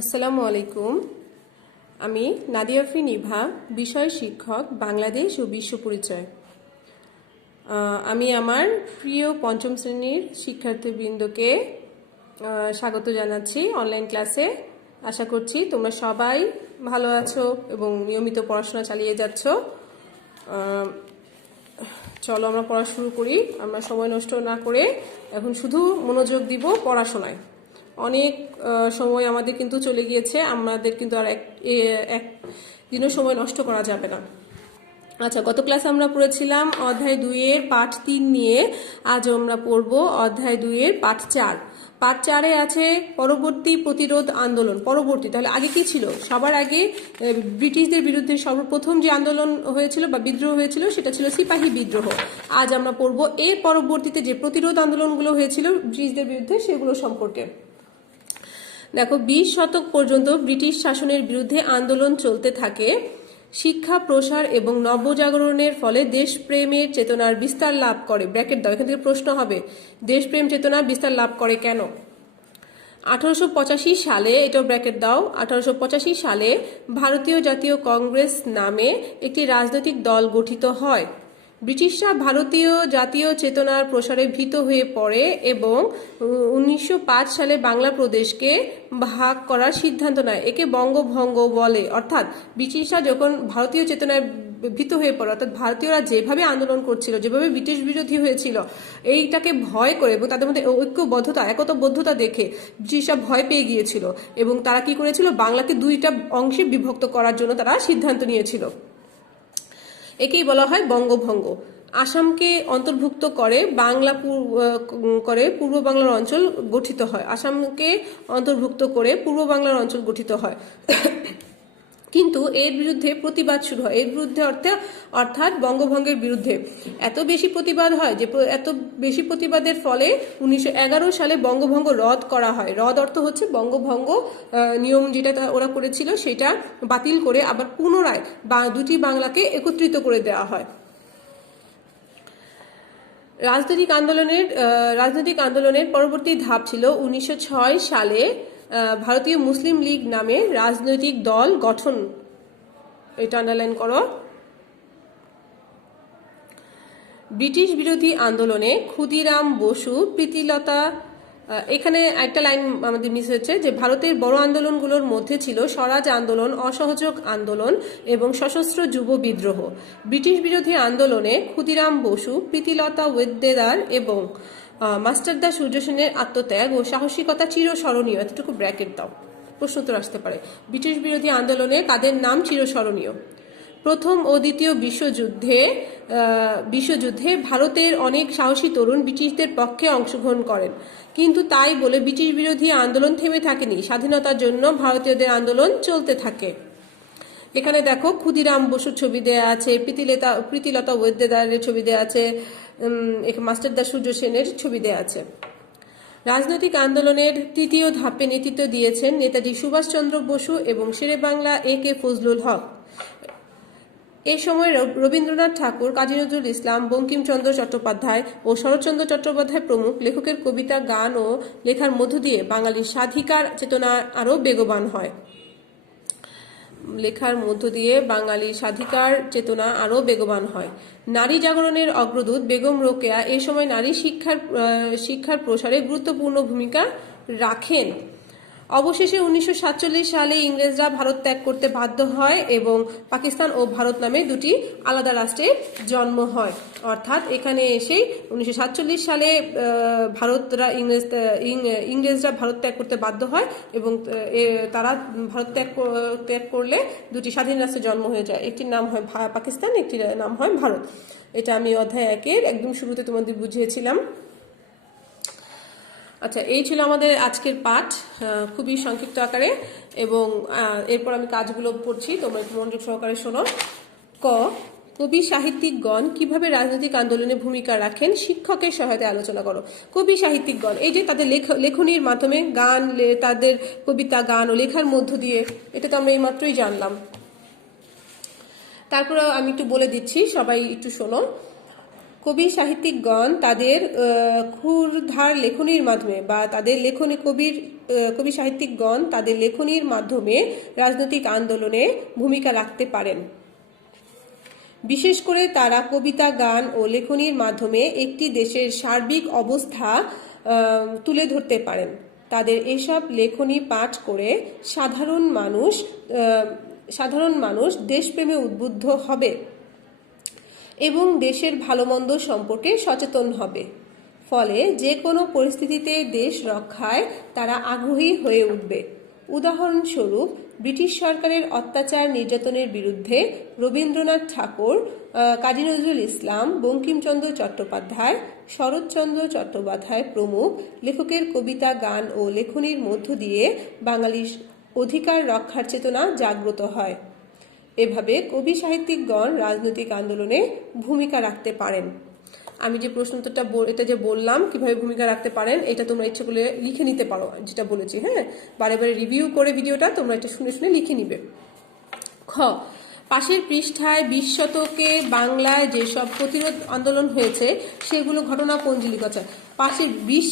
আসসালামু আলাইকুম। আমি নাদিয়াফি নিভা, বিষয় শিক্ষক, বাংলাদেশ ও বিশ্ব পরিচয়। আমি আমার প্রিয় পঞ্চম শ্রেণীর শিক্ষার্থীবৃন্দকে স্বাগত জানাচ্ছি অনলাইন ক্লাসে। আশা করছি তোমরা সবাই ভালো আছো এবং নিয়মিত পড়াশোনা চালিয়ে যাচ্ছ। চলো আমরা পড়া শুরু করি। আমরা সময় নষ্ট না করে এখন শুধু মনোযোগ দিব পড়াশোনায়। অনেক সময় আমাদের কিন্তু চলে গিয়েছে, আমাদের কিন্তু আর এক দিনও সময় নষ্ট করা যাবে না। আচ্ছা, গত ক্লাসে আমরা পড়েছিলাম অধ্যায় 2-এর পাঠ 3 নিয়ে। আজ আমরা পড়ব অধ্যায় 2-এর পাঠ 4। পাঠ 4-এ আছে পরবর্তী প্রতিরোধ আন্দোলন। পরবর্তী তাহলে আগে কি ছিল? সবার আগে ব্রিটিশদের বিরুদ্ধে সর্বপ্রথম যে আন্দোলন হয়েছিল বা বিদ্রোহ হয়েছিল সেটা ছিল সিপাহী বিদ্রোহ। আজ আমরা পড়ব এর পরবর্তীতে যে প্রতিরোধ আন্দোলনগুলো হয়েছিল ব্রিটিশদের বিরুদ্ধে সেগুলো সম্পর্কে। দেখো, 20 শতক পর্যন্ত ব্রিটিশ শাসনের বিরুদ্ধে আন্দোলন চলতে থাকে। শিক্ষা প্রসার এবং নবজাগরণের ফলে দেশপ্রেমের চেতনার বিস্তার লাভ করে। ব্র্যাকেট দাও, এখান থেকে প্রশ্ন হবে দেশপ্রেম চেতনা বিস্তার লাভ করে কেন? 1885 সালে, এটাও ব্র্যাকেট দাও, 1885 সালে ভারতীয় জাতীয় কংগ্রেস নামে একটি রাজনৈতিক দল গঠিত হয়। ব্রিটিশরা ভারতীয় জাতীয় চেতনার প্রসারে ভীত হয়ে পড়ে এবং 1905 সালে বাংলা প্রদেশকে ভাগ করার সিদ্ধান্ত নেয়। একে বঙ্গভঙ্গ বলে। অর্থাৎ ব্রিটিশরা যখন ভারতীয় চেতনায় ভীত হয়ে পড়ে, অর্থাৎ ভারতীয়রা যেভাবে আন্দোলন করছিল, যেভাবে ব্রিটিশ বিরোধী হয়েছিল, এইটাকে ভয় করে এবং তাদের মধ্যে ঐক্যবদ্ধতা, একতাবদ্ধতা দেখে ব্রিটিশরা ভয় পেয়ে গিয়েছিল এবং তারা কি করেছিল, বাংলাকে 2টা অংশে বিভক্ত করার জন্য তারা সিদ্ধান্ত নিয়েছিল। একেই বলা হয় বঙ্গভঙ্গ। আসামকে অন্তর্ভুক্ত করে পূর্ব বাংলার অঞ্চল গঠিত হয়। আসামকে অন্তর্ভুক্ত করে পূর্ব বাংলার অঞ্চল গঠিত হয়। কিন্তু এর বিরুদ্ধে প্রতিবাদ শুরু হয়। এর বিরুদ্ধে অর্থাৎ বঙ্গভঙ্গের বিরুদ্ধে এত বেশি প্রতিবাদ হয় যে এত বেশি প্রতিবাদের ফলে 1911 সালে বঙ্গভঙ্গ রদ করা হয়। রদ অর্থ হচ্ছে বঙ্গভঙ্গ নিয়ম যেটা ওরা করেছিল সেটা বাতিল করে আবার পুনরায় দুটি বাংলাকে একত্রিত করে দেওয়া হয়। রাজনৈতিক আন্দোলনের পরবর্তী ধাপ ছিল 1906 সালে ভারতীয় মুসলিম লীগ নামে রাজনৈতিক দল গঠন। এটা আন্ডারলাইন করো। ব্রিটিশ বিরোধী আন্দোলনে ক্ষুদিরাম বসু, প্রীতিলতা, এখানে একটা লাইন আমাদের মিস হয়েছে যে ভারতের বড় আন্দোলনগুলোর মধ্যে ছিল স্বরাজ আন্দোলন, অসহযোগ আন্দোলন এবং সশস্ত্র যুব বিদ্রোহ। ব্রিটিশ বিরোধী আন্দোলনে ক্ষুদিরাম বসু, প্রীতিলতা ওয়েদ্দেদার এবং মাস্টারদা সূর্য সেনের আত্মত্যাগ ও সাহসিকতা চিরস্মরণীয়। এতটুকু ব্র্যাকেট দাও, প্রশ্ন উত্তর আসতে পারে। ব্রিটিশ বিরোধী আন্দোলনে কাদের নাম চিরস্মরণীয়? প্রথম ও দ্বিতীয় বিশ্বযুদ্ধে ভারতের অনেক সাহসী তরুণ ব্রিটিশদের পক্ষে অংশগ্রহণ করেন, কিন্তু তাই বলে ব্রিটিশ বিরোধী আন্দোলন থেমে থাকেনি। স্বাধীনতার জন্য ভারতীয়দের আন্দোলন চলতে থাকে। এখানে দেখো ক্ষুদিরাম বসুর ছবি দেয়া আছে, প্রীতিলতা ওয়েদ্দেদারের ছবি দেয়া আছে, মাস্টারদা সূর্য সেনের ছবি দেয়া আছে। রাজনৈতিক আন্দোলনের তৃতীয় ধাপে নেতৃত্ব দিয়েছেন নেতাজি সুভাষচন্দ্র বসু এবং শেরেবাংলা A.K. ফজলুল হক। এ সময় রবীন্দ্রনাথ ঠাকুর, কাজী নজরুল ইসলাম, বঙ্কিমচন্দ্র চট্টোপাধ্যায় ও শরৎচন্দ্র চট্টোপাধ্যায় প্রমুখ লেখকের কবিতা, গান ও লেখার মধ্য দিয়ে বাঙালির স্বাধিকার চেতনা আরও বেগবান হয়। নারী জাগরণের অগ্রদূত বেগম রোকেয়া এ সময় নারী শিক্ষার প্রসারে গুরুত্বপূর্ণ ভূমিকা রাখেন। অবশেষে 1947 সালে ইংরেজরা ভারত ত্যাগ করতে বাধ্য হয় এবং পাকিস্তান ও ভারত নামে দুটি আলাদা রাষ্ট্রের জন্ম হয়। অর্থাৎ এখানে এসেই 1947 সালে ইংরেজরা ভারত ত্যাগ করতে বাধ্য হয় এবং তারা ভারত ত্যাগ করলে দুটি স্বাধীন রাষ্ট্রের জন্ম হয়ে যায়। একটির নাম হয় পাকিস্তান, একটির নাম হয় ভারত। এটা আমি অধ্যায় 1-এর একদম শুরুতে তোমাদের বুঝিয়েছিলাম। আচ্ছা, এই ছিল আমাদের আজকের পাঠ, খুবই সংক্ষিপ্ত আকারে, এবং এরপর আমি কাজগুলো পড়ছি, তোমরা একটু মনোযোগ সহকারে শোনো। ক, কবি সাহিত্যিকগণ কিভাবে রাজনৈতিক আন্দোলনে ভূমিকা রাখেন শিক্ষকের সহায়তায় আলোচনা করো। কবি সাহিত্যিকগণ এই যে তাদের লেখনীর মাধ্যমে গান, তাদের কবিতা, গান ও লেখার মধ্য দিয়ে, এটা তো আমরা এই মাত্রই জানলাম। তারপরে আমি একটু বলে দিচ্ছি, সবাই একটু শোনো। ক, কবি সাহিত্যিকগণ তাদের ক্ষুরধার লেখনীর মাধ্যমে বা তাদের কবি সাহিত্যিকগণ তাদের লেখনীর মাধ্যমে রাজনৈতিক আন্দোলনে ভূমিকা রাখতে পারেন। বিশেষ করে তারা কবিতা, গান ও লেখনীর মাধ্যমে একটি দেশের সার্বিক অবস্থা তুলে ধরতে পারেন। তাদের এসব লেখনী পাঠ করে সাধারণ মানুষ দেশপ্রেমে উদ্বুদ্ধ হবে এবং দেশের ভালোমন্দ সম্পর্কে সচেতন হবে। ফলে যে কোনো পরিস্থিতিতে দেশ রক্ষায় তারা আগ্রহী হয়ে উঠবে। উদাহরণস্বরূপ, ব্রিটিশ সরকারের অত্যাচার নির্যাতনের বিরুদ্ধে রবীন্দ্রনাথ ঠাকুর, কাজী নজরুল ইসলাম, বঙ্কিমচন্দ্র চট্টোপাধ্যায়, শরৎচন্দ্র চট্টোপাধ্যায় প্রমুখ লেখকের কবিতা, গান ও লেখনীর মধ্য দিয়ে বাঙালির অধিকার রক্ষার চেতনা জাগ্রত হয়। এভাবে কবি সাহিত্যিকগণ রাজনৈতিক আন্দোলনে ভূমিকা রাখতে পারেন। আমি যে প্রশ্নটা এটা যে বললাম কিভাবে ভূমিকা রাখতে পারেন, এটা তোমরা ইচ্ছে করলে লিখে নিতে পারো, যেটা বলেছি। হ্যাঁ, বারে বারে রিভিউ করে ভিডিওটা তোমরা এটা শুনে শুনে লিখে নিবে। খ, পাশের পৃষ্ঠায় 20 শতকে বাংলায় যেসব প্রতিরোধ আন্দোলন হয়েছে সেগুলো ঘটনাপঞ্জি লিখা আছে। পাশের 20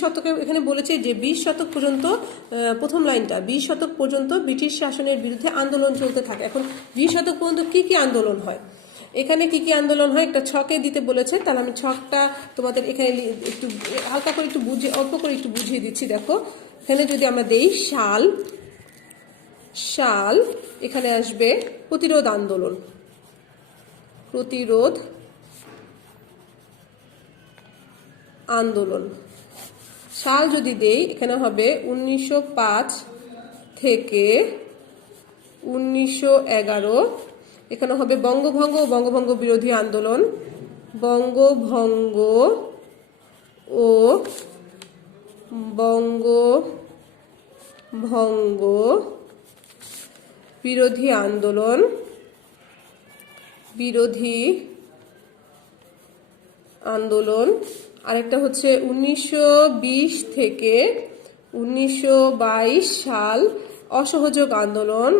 শতকে এখানে বলেছে যে 20 শতক পর্যন্ত, প্রথম লাইনটা 20 শতক পর্যন্ত ব্রিটিশ শাসনের বিরুদ্ধে আন্দোলন চলতে থাকে। এখন 20 শতক পর্যন্ত কি কি আন্দোলন হয়, এখানে কি কি আন্দোলন হয় একটা ছকে দিতে বলেছে। তাহলে আমি ছকটা তোমাদের এখানে একটু হালকা করে একটু অল্প করে একটু বুঝিয়ে দিচ্ছি। দেখো, এখানে যদি আমরা দেই সাল, এখানে আসবে প্রতিরোধ আন্দোলন। সাল যদি দেই, এখানে হবে 1905 থেকে 1911। এখানে হবে বঙ্গভঙ্গ ও বঙ্গভঙ্গ বিরোধী আন্দোলন, বঙ্গভঙ্গ ও বঙ্গভঙ্গ বিরোধী আন্দোলন। আরেকটা হচ্ছে 1920 থেকে 1922 সাল অসহযোগ আন্দোলন।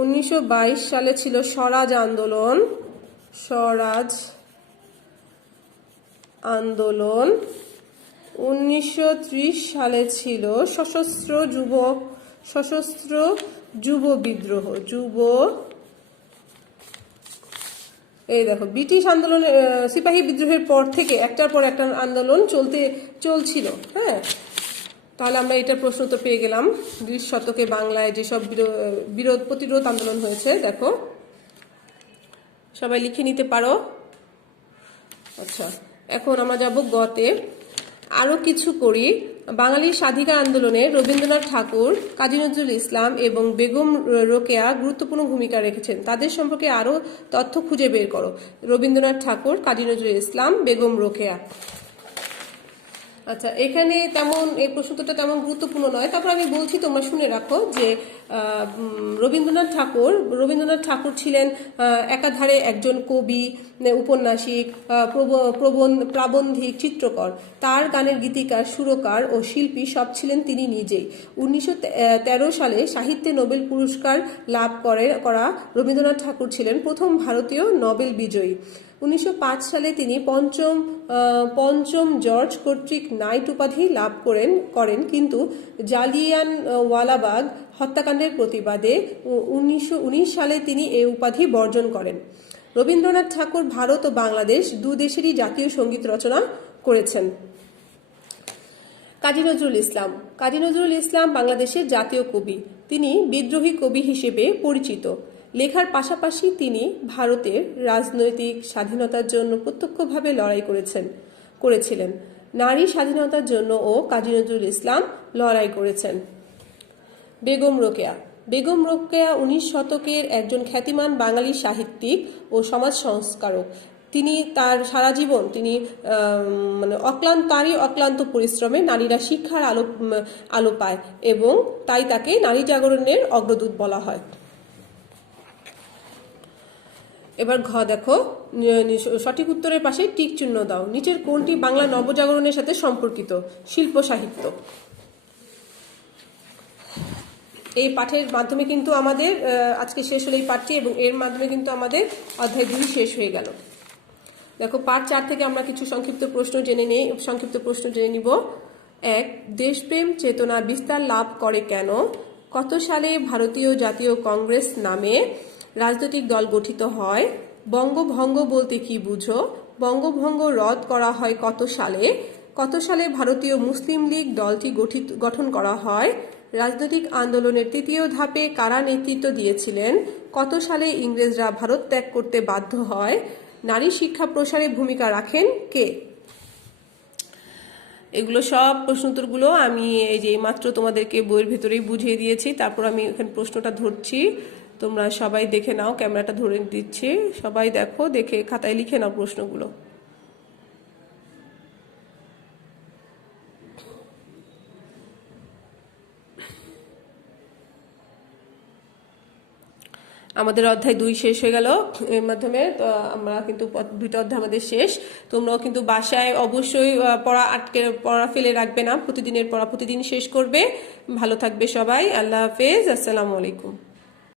1922 সালে ছিল স্বরাজ আন্দোলন। 1930 সালে ছিল সশস্ত্র যুব বিদ্রোহ। এই দেখো, ব্রিটিশ আন্দোলনের সিপাহী বিদ্রোহের পর থেকে একটার পর একটা আন্দোলন চলছিল। হ্যাঁ, তাহলে আমরা এটার প্রশ্ন তো পেয়ে গেলাম। 20 শতকে বাংলায় যেসব প্রতিরোধ আন্দোলন হয়েছে, দেখো সবাই লিখে নিতে পারো। আচ্ছা, এখন আমরা যাব গতে। আরো কিছু করি। বাঙালির স্বাধিকার আন্দোলনে রবীন্দ্রনাথ ঠাকুর, কাজী নজরুল ইসলাম এবং বেগম রোকেয়া গুরুত্বপূর্ণ ভূমিকা রেখেছেন। তাদের সম্পর্কে আরো তথ্য খুঁজে বের করো। রবীন্দ্রনাথ ঠাকুর, কাজী নজরুল ইসলাম, বেগম রোকেয়া। আচ্ছা, এখানে তেমন এই প্রশ্নটা তেমন গুরুত্বপূর্ণ নয়, তারপর আমি বলছি, তোমরা শুনে রাখো যে রবীন্দ্রনাথ ঠাকুর ছিলেন একাধারে একজন কবি, উপন্যাসিক, প্রাবন্ধিক, চিত্রকর। তার গানের গীতিকার, সুরকার ও শিল্পী সব ছিলেন তিনি নিজেই। 1913 সালে সাহিত্যে নোবেল পুরস্কার লাভ করা রবীন্দ্রনাথ ঠাকুর ছিলেন প্রথম ভারতীয় নোবেল বিজয়ী। 1905 সালে তিনি পঞ্চম জর্জ কর্তৃক নাইট উপাধি লাভ করেন, কিন্তু জালিয়ানওয়ালাবাগ হত্যাকাণ্ডের প্রতিবাদে 1919 সালে তিনি এই উপাধি বর্জন করেন। রবীন্দ্রনাথ ঠাকুর ভারত ও বাংলাদেশ দু দেশেরই জাতীয় সঙ্গীত রচনা করেছেন। কাজী নজরুল ইসলাম বাংলাদেশের জাতীয় কবি। তিনি বিদ্রোহী কবি হিসেবে পরিচিত। লেখার পাশাপাশি তিনি ভারতের রাজনৈতিক স্বাধীনতার জন্য প্রত্যক্ষভাবে লড়াই করেছিলেন। নারী স্বাধীনতার জন্যও কাজী নজরুল ইসলাম লড়াই করেছেন। বেগম রোকেয়া 19 শতকের একজন খ্যাতিমান বাঙালি সাহিত্যিক ও সমাজ সংস্কারক। তিনি তার সারা জীবন অক্লান্ত পরিশ্রমে নারীরা শিক্ষার আলো পায় এবং তাই তাকে নারী জাগরণের অগ্রদূত বলা হয়। এবার ঘ দেখো, সঠিক উত্তরের পাশে টিক চিহ্ন দাও। নিচের কোনটি বাংলা নবজাগরণের সাথে সম্পর্কিত? শিল্প সাহিত্য। এই পাঠের মাধ্যমে কিন্তু আমাদের আজকে শেষ হলো এই পাঠটি, এবং এর মাধ্যমে কিন্তু আমাদের অধ্যায় 2 শেষ হয়ে গেল। দেখো পার্ট 4 থেকে আমরা কিছু সংক্ষিপ্ত প্রশ্ন জেনে নিব। 1. দেশপ্রেম চেতনা বিস্তার লাভ করে কেন? কত সালে ভারতীয় জাতীয় কংগ্রেস নামে রাজনৈতিক দল গঠিত হয়? বঙ্গভঙ্গ বলতে কি বুঝো? বঙ্গভঙ্গ রদ করা হয় কত সালে? কত সালে ভারতীয় মুসলিম লীগ দলটি গঠন করা হয়? রাজনৈতিক আন্দোলনের 3য় ধাপে কারা নেতৃত্ব দিয়েছিলেন? কত সালে ইংরেজরা ভারত ত্যাগ করতে বাধ্য হয়? নারী শিক্ষা প্রসারে ভূমিকা রাখেন কে? এগুলো সব প্রশ্ন উত্তরগুলো আমি এই যে মাত্র তোমাদেরকে বইয়ের ভেতরেই বুঝিয়ে দিয়েছি। তারপর আমি এখানে প্রশ্নটা ধরছি, তোমরা সবাই দেখে নাও, ক্যামেরাটা ধরে দিচ্ছি, সবাই দেখো, দেখে খাতায় লিখে নাও প্রশ্নগুলো। আমাদের অধ্যায় 2 শেষ হয়ে গেল এর মাধ্যমে। আমরা কিন্তু 2টা অধ্যায় আমাদের শেষ। তোমরাও কিন্তু বাসায় অবশ্যই পড়া ফেলে রাখবে না, প্রতিদিনের পড়া প্রতিদিন শেষ করবে। ভালো থাকবে সবাই, আল্লাহ হাফেজ, আসসালামু আলাইকুম।